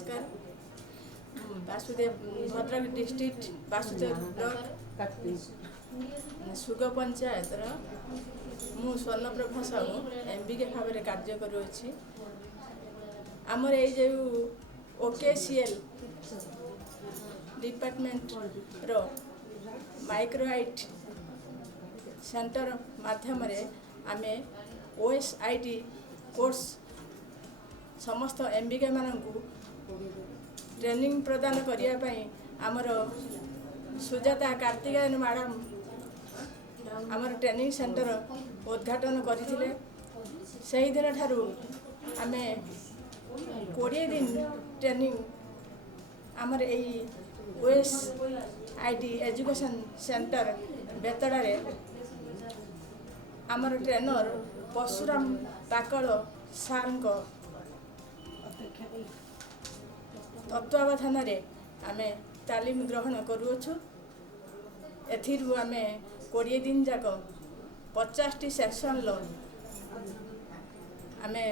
नमस्कार। Vasudev Bhadrak district Vasudev block सुग panchayat मु Swarnaprabha Sahu MBK भाव में कार्य करुँची। आमर ये OKCL डिपार्टमेंट रो माइक्रोआईटी सेंटर माध्यम आमे OSIT कोर्स समस्त MBK मानू ट्रेनिंग प्रदान करने आमर सुजाता कार्तिकेयन मैडम आमर ट्रेनिंग सेंटर उद्घाटन करथिले। सही दिन ठारू आमे 20 दिन ट्रेनिंग आमर यही OSIT एजुकेशन सेंटर बेतड़ा रे आमर ट्रेनर परशुराम पाकल सार तत्वावधान आमे तालीम ग्रहण करुछु। एथिरु आमे 20 दिन जाक 50 सेक्शन आमे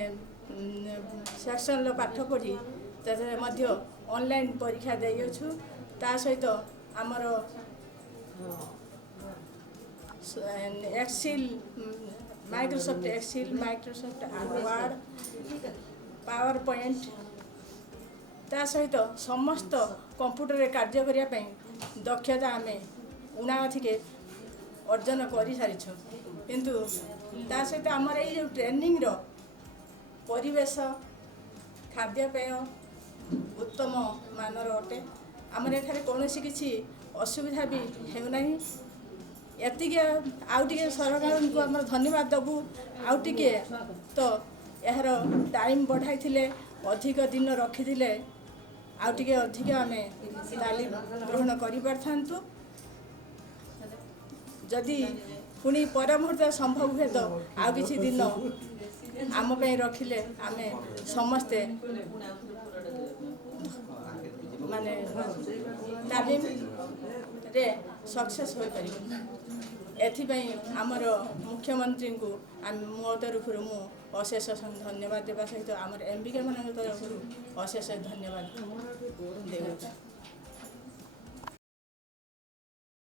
सेक्शन पाठ पढ़ी मध्य ऑनलाइन परीक्षा देइछु। ता सहित आमर Excel Microsoft Word PowerPoint ता सहित समस्त कंप्यूटर कार्य करने दक्षता आमे 79 के अर्जन कर सारी। किंतु ता सहित आमर ये ट्रेनिंग रो परिवेश खाद्यपेय उत्तम मानर अटे। आमर एठारे कौन किसी असुविधा भी होना। एति आउटे सरकार को आम धन्यवाद दबू। आउटे तो यार टाइम बढ़ाई अधिक दिन रखी आउटे अधिक आम तालीम ग्रहण कर जदि पुणी परमुहूर्त संभव हुए तो आउ किसी दिन आम रखिले आमे समस्ते माने तालीम रे सक्सेस हो पार। एथिपाई आमर मुख्यमंत्री को मो तरफ मु अशेष धन्यवाद देवा सहित आमर MBK मान तरफ अशेष धन्यवाद देव।